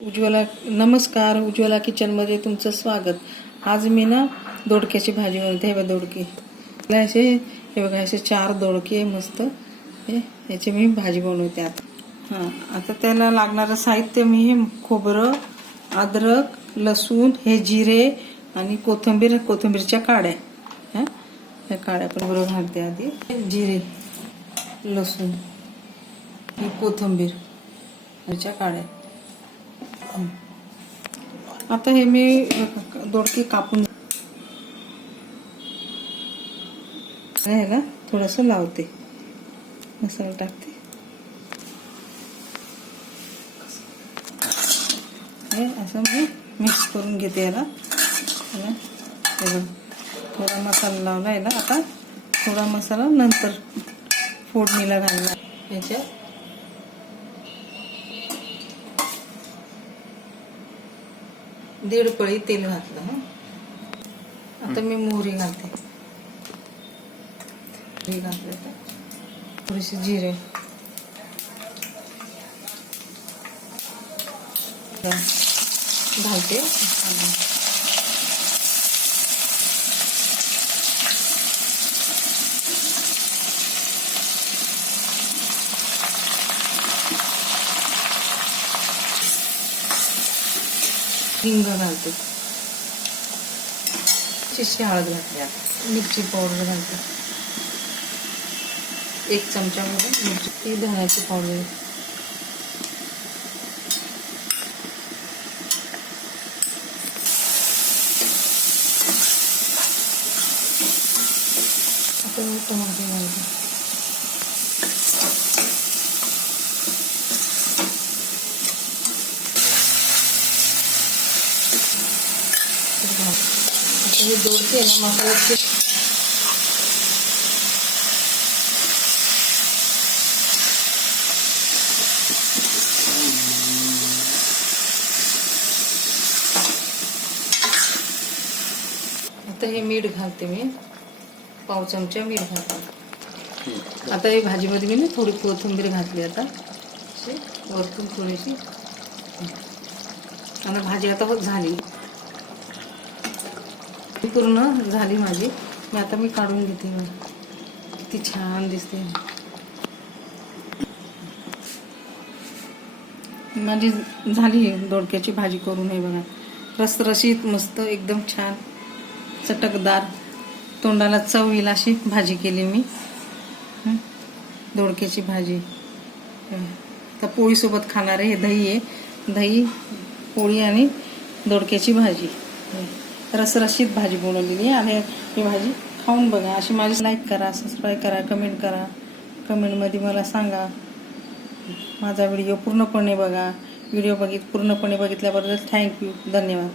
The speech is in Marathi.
उज्ज्वला नमस्कार उज्ज्वला किचनमध्ये तुमचं स्वागत. आज मी ना दोडक्याची भाजी बनवते. हे बघा दोडके. असे हे बघा असे चार दोडके मस्त. हे याची मी भाजी बनवते आता. हां आता त्याला लागणारं साहित्य मी हे खोबरं अद्रक लसूण हे जिरे आणि कोथिंबीर कोथिंबीरच्या काड्या. हां ह्या काड्या पण बरोबर घालते आधी. जिरे लसूण कोथिंबीर ह्याच्या काड्या. आता हे मी दोडके कापून ह्याला थोडस लावते. मसाला टाकते. हे असं मी मिक्स करून घेते याला. थोडा मसाला लावला याला. आता थोडा मसाला नंतर फोडणीला घालणार. याच्यात दीड पळी तेल घातलं हं. आता मी मोहरी घालते. मोहरी घातली तर थोडीशी जिरे. घालते. हिंग घालते. चिशी हळद घातली आता मिरची पावडर घालते. एक चमचा मध्ये मिरची. ती धण्याची पावडर आता टमाटे घालते आता हे दोडके ना मसाल्याचे. आता हे मीठ घालते मी. पाव चमचा मीठ घालते. आता हे भाजीमध्ये मी ना थोडी कोथिंबीर घातली आता. वरतून थोडीशी. आणि भाजी आता झाली. ती पूर्ण झाली माझी. मी आता मी काढून घेते. किती छान दिसते. माझी झाली आहे दोडक्याची भाजी करून हे बघा. रसरशीत मस्त एकदम छान. चटकदार. तोंडाला चव येईल अशी भाजी केली मी. दोडक्याची भाजी. तर पोळीसोबत खाणारे हे दही आहे. दही पोळी आणि दोडक्याची भाजी. रसरशीत भाजी बनवलेली आहे. आणि ही भाजी खाऊन बघा. अशी माझी लाईक करा सबस्क्राईब करा कमेंट करा. कमेंटमध्ये मला सांगा. माझा व्हिडिओ पूर्णपणे बघा. व्हिडिओ बघित पूर्णपणे बघितल्याबद्दल थँक्यू धन्यवाद.